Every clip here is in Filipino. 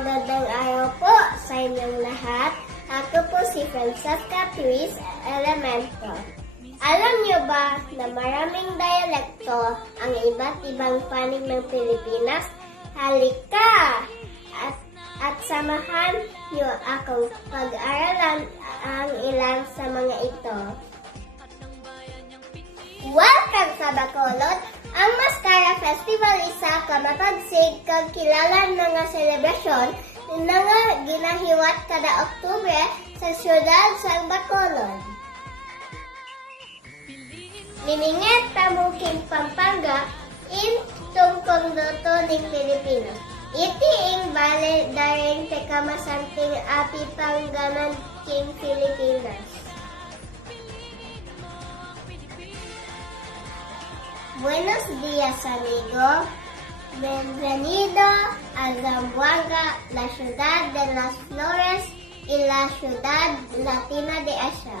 magandang araw po sa inyong lahat. Ako po si Francesca Cruz Elemento. Alam niyo ba na maraming dialekto ang iba't ibang panig ng Pilipinas? Halika! At samahan niyo akong pag-aralan ang ilan sa mga ito. Welcome sa Bacolod! Ang Mascara Festival isa ka mapagsig kag kilala nga selebrasyon nga ginahiwat kada Oktubre sa siyudad sa Bacolod. Miningit tamuking Pampanga in tungkong doto ng Pilipinas. Iti ing bale daring tekamasanting api pangganan king Pilipinas. Buenos días, amigo. Bienvenido a Zamboanga, la ciudad de las flores y la ciudad latina de Asia.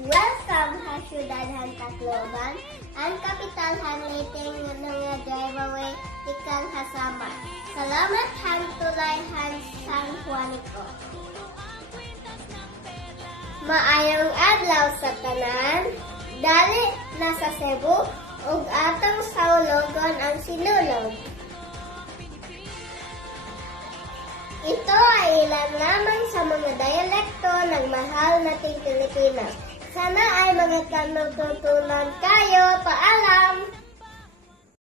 Welcome sa Ciudad han Tacloban, ang kapital han liting nga driveway ikang hasama. Salamat han tulay han San Juanico. Maayong adlaw sa tanan. Dali nasa Cebu ug atong saulogon ang sinulog. Ito ay ilan lamang sa mga dialekto ng mahal nating Pilipinas. Sana ay mga natutunan kayo. Paalam!